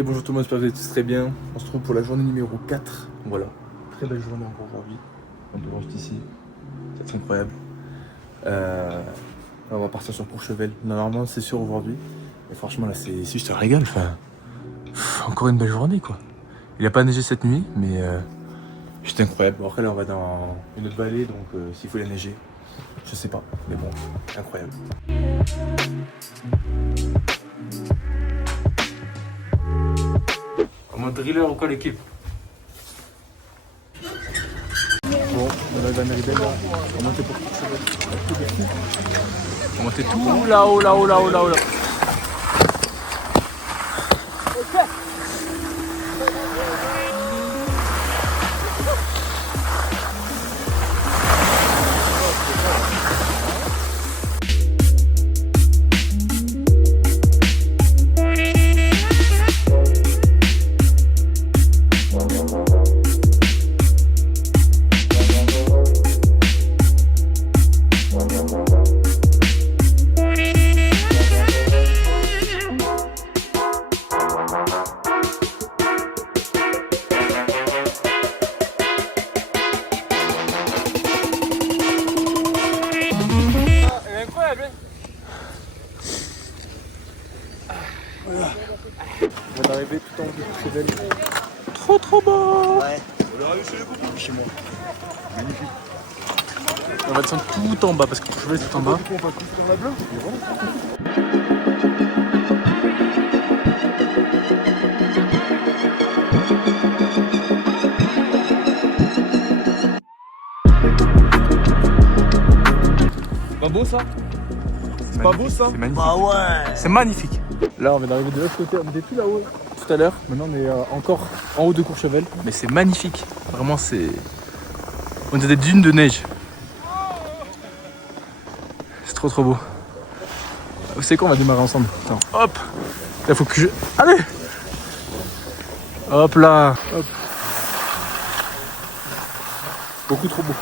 Et bonjour tout le monde, j'espère que vous allez tous très bien. On se retrouve pour la journée numéro 4. Voilà, très belle journée encore aujourd'hui. On peut voir juste ici, c'est incroyable. On va partir sur Courchevel. Normalement c'est sûr aujourd'hui. Et franchement là c'est ici je te régale. Enfin, encore une belle journée quoi. Il a pas neigé cette nuit mais c'était incroyable. Bon, après là on va dans une autre vallée donc s'il faut la neiger, je sais pas. Mais bon, incroyable. En mode driller ou quoi l'équipe? Bon, on a la Méribel là. On va monter pour Courchevel. On va monter tout là-haut, là-haut, là-haut, là-haut. Voilà. On va arriver tout en haut de Courchevel. Trop beau. Ouais. On va arriver chez les copains. Chez moi. Magnifique. On va descendre tout en bas parce que Courchevel c'est tout en bas. On va tout sur la bleue. Pas beau ça? C'est pas beau ça? C'est magnifique. Bah ouais. C'est magnifique. Là on vient d'arriver de l'autre côté, on était tout là-haut tout à l'heure. Maintenant on est encore en haut de Courchevel. Mais c'est magnifique. Vraiment c'est... On dirait des dunes de neige. C'est trop beau. Vous savez quoi, on va démarrer ensemble. Attends, hop. Là faut que je... Allez. Hop là. Hop. Beaucoup trop beau.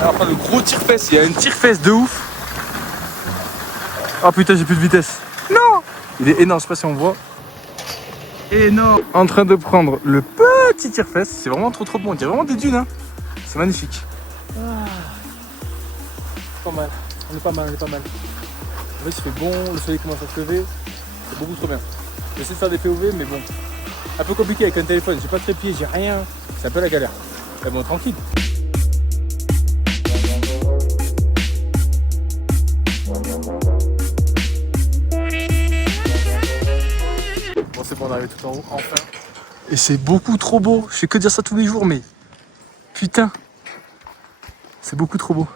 Alors après le gros tire-fesse, il y a une tire-fesse de ouf. Oh putain j'ai plus de vitesse. Non. Il est énorme, je sais pas si on voit. Énorme. En train de prendre le petit tire-fesse. C'est vraiment trop bon, on dirait vraiment des dunes hein. C'est magnifique. Pas mal, on est pas mal. En fait il fait bon, le soleil commence à se lever. C'est beaucoup trop bien. J'essaie de faire des POV mais bon. Un peu compliqué avec un téléphone, j'ai pas de trépied, j'ai rien. C'est un peu la galère. Mais bon tranquille. Bon c'est bon, on est arrivé tout en haut, enfin. Et c'est beaucoup trop beau, je fais que dire ça tous les jours mais... Putain. C'est beaucoup trop beau.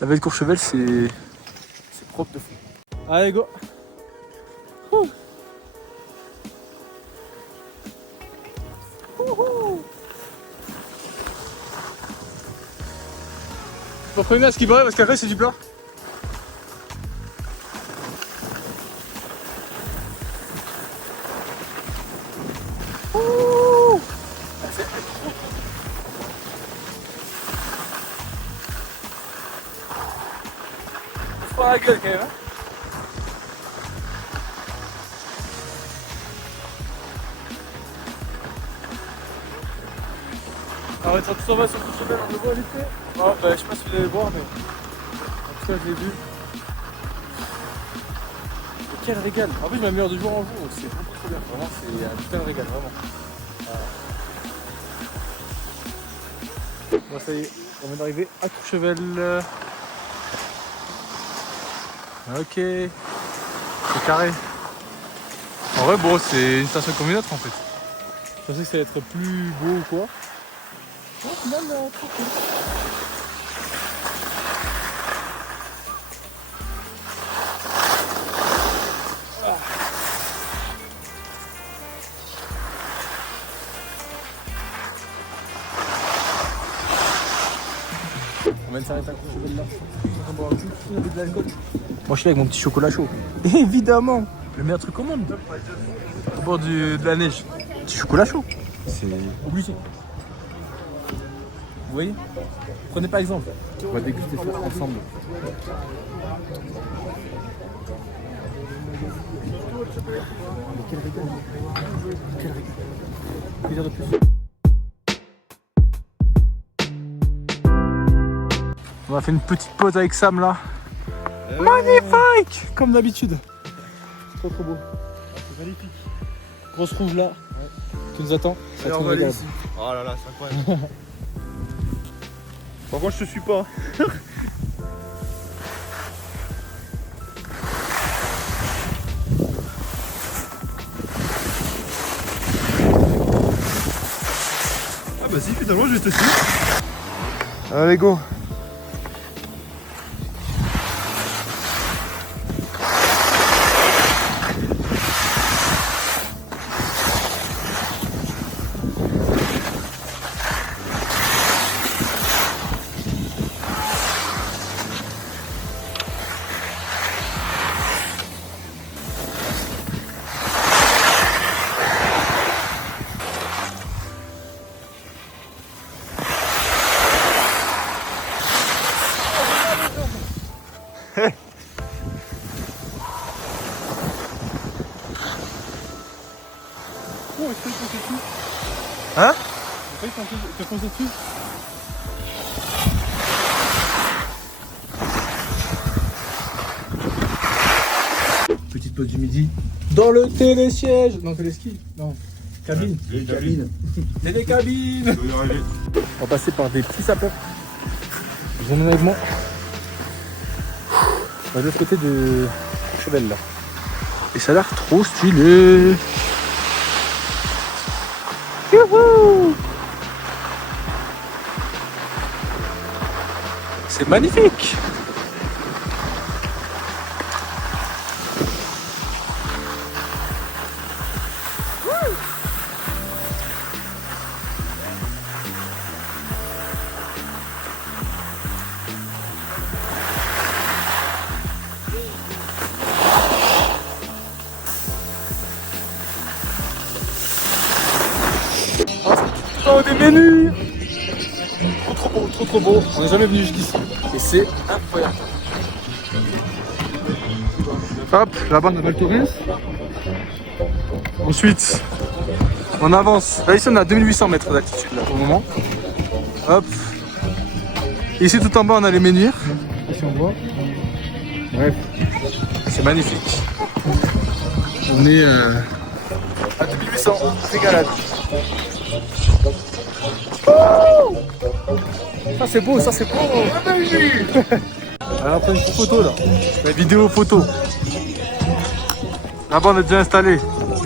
La vallée de Courchevel c'est propre de fou. Allez go. Faut freiner à ce qui paraît parce qu'après c'est du plat. On se prend la gueule quand même hein. Alors on s'en va sur Courchevel, on le voit vite fait. Oh, bah, je sais pas si vous allez le voir mais en tout cas je l'ai vu. Et quel régal. En plus je m'améliore de jour en jour donc c'est beaucoup trop bien. Vraiment c'est un putain de régal vraiment. Bon ça y est, on vient d'arriver à Courchevel. Ok. C'est carré. En vrai bon c'est une station comme une autre en fait. Je pensais que ça allait être plus beau ou quoi. Oh, final, trop cool. On vient de s'arrêter à Courchevel là. On va boire un coup avec de l'alcool. Moi je suis là avec mon petit chocolat chaud. Évidemment, le meilleur truc au monde. Au bord de la neige. Petit chocolat chaud. C'est obligé. Vous voyez? Prenez par exemple. On va déguster ça ensemble. Mais quel régal! Quel régal! Plaisir de plus. On a fait une petite pause avec Sam là. Magnifique! Comme d'habitude. Trop beau. C'est magnifique. Grosse rouge là. Qui nous attend. Ça va être On va aller régal. ici. Oh là là, c'est incroyable. Par contre, je te suis pas. Ah bah si, finalement, je vais te suivre. Allez, go. Oh, je peux te foncer dessus. Hein? Je peux te foncer dessus. Petite pause du midi. Dans le télésiège. Non, téléski. Non. Cabine. Les cabines. Télécabine. On va passer par des petits sapeurs. Ils ont avec moi. On va de l'autre côté de Chevel là. Et ça a l'air trop stylé. Youhou! C'est magnifique. Oh, des menus! Trop beau. On n'est jamais venu jusqu'ici. Et c'est incroyable. Hop, là-bas on a Val Thorens. Ensuite, on avance. Là ici on est à 2800 mètres d'altitude là pour le moment. Hop. Ici tout en bas on a les menhirs. Ici on voit. Bref, c'est magnifique. On est à 2800, régalade. Ça c'est beau, ça c'est beau. Alors on prend une petite photo là. La vidéo photo. Là-bas on est déjà installé.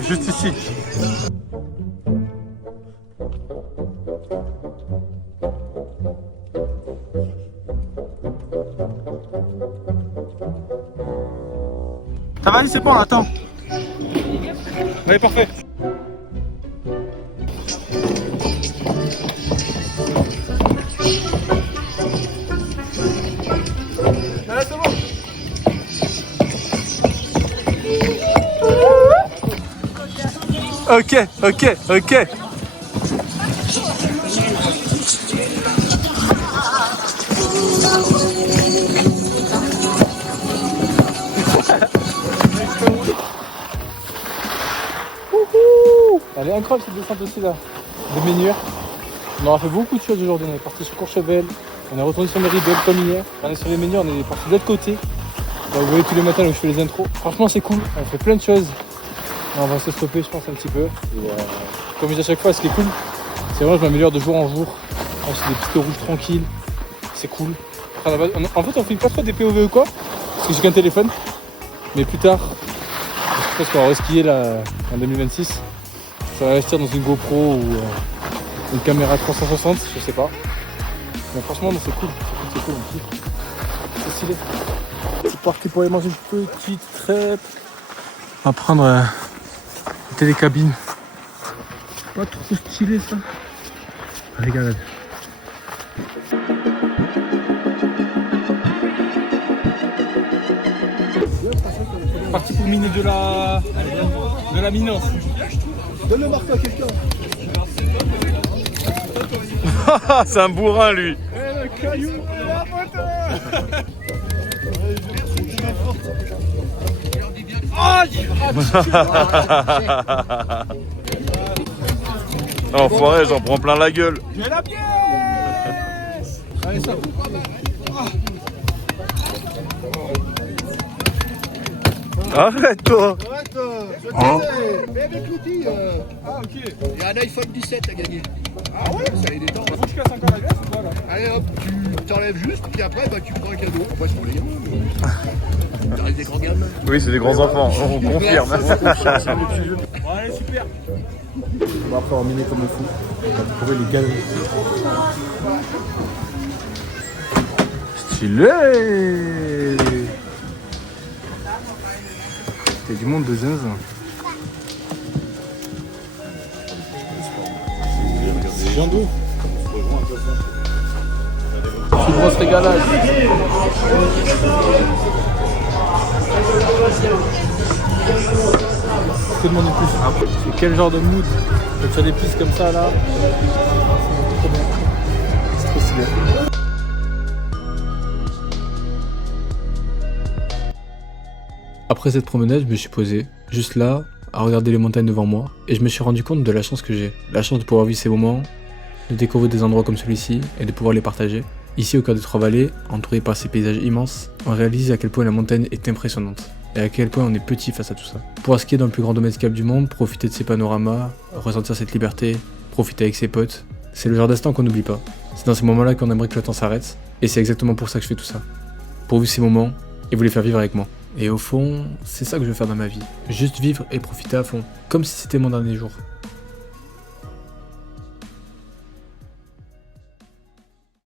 Juste ici. Ça va, c'est bon, attends. Allez, parfait. Allez, c'est bon. Ok. Elle est incroyable cette descente aussi là, des menhirs. On aura fait beaucoup de choses aujourd'hui, on est parti sur Courchevel, on est retourné sur Méribel comme hier. On est sur les menhirs, on est parti de l'autre côté. Là, vous voyez tous les matins où je fais les intros. Franchement c'est cool, on fait plein de choses. Là, on va se stopper je pense un petit peu. Et, comme je dis à chaque fois, ce qui est cool, c'est vraiment que je m'améliore de jour en jour. On fait des pistes rouges tranquilles, c'est cool. Enfin, en fait on filme pas trop des POV ou quoi, parce que j'ai qu'un téléphone. Mais plus tard, je pense qu'on va reskier là en 2026. Ça va investir dans une GoPro ou une caméra 360, je sais pas. Mais franchement, c'est cool, on kiffe. C'est stylé. C'est parti pour aller manger une petite crêpe. On va prendre une télécabine. Pas trop stylé ça. Regarde. Parti pour miner de la minence. Donne le marteau à quelqu'un. C'est un bourrin lui. Eh, le caillou, la moto. Enfoiré, j'en prends plein la gueule. J'ai la pièce. Allez, ça. Arrête-toi. Arrête, Hein? mais avec l'outil. Ah, ok. Il y a un iPhone 17 à gagner. Ah ouais. Ça y est, détend. Faut que je casse encore la glace ou pas là? Allez hop, tu t'enlèves juste, puis après, bah, tu prends un cadeau. Après, c'est pour les gamins. T'arrives des grands gamins. Oui, c'est des grands enfants, on confirme. Bon, allez, super. On va après avoir miné comme un fou. On va trouver les galeries. Stylé. T'as du monde de zinzin. C'est bien d'eau. Plus grosse régalade. Que demander plus? C'est quel genre de mood? Quand tu as des pistes comme ça là, c'est trop bien. C'est trop stylé. Après cette promenade, je me suis posé, juste là, à regarder les montagnes devant moi, et je me suis rendu compte de la chance que j'ai. La chance de pouvoir vivre ces moments, de découvrir des endroits comme celui-ci, et de pouvoir les partager. Ici, au cœur des Trois-Vallées, entouré par ces paysages immenses, on réalise à quel point la montagne est impressionnante, et à quel point on est petit face à tout ça. Pouvoir skier dans le plus grand domaine skiable du monde, profiter de ces panoramas, ressentir cette liberté, profiter avec ses potes, c'est le genre d'instant qu'on n'oublie pas. C'est dans ces moments-là qu'on aimerait que le temps s'arrête, et c'est exactement pour ça que je fais tout ça. Pour vivre ces moments, et vous les faire vivre avec moi. Et au fond, c'est ça que je veux faire dans ma vie. Juste vivre et profiter à fond, comme si c'était mon dernier jour.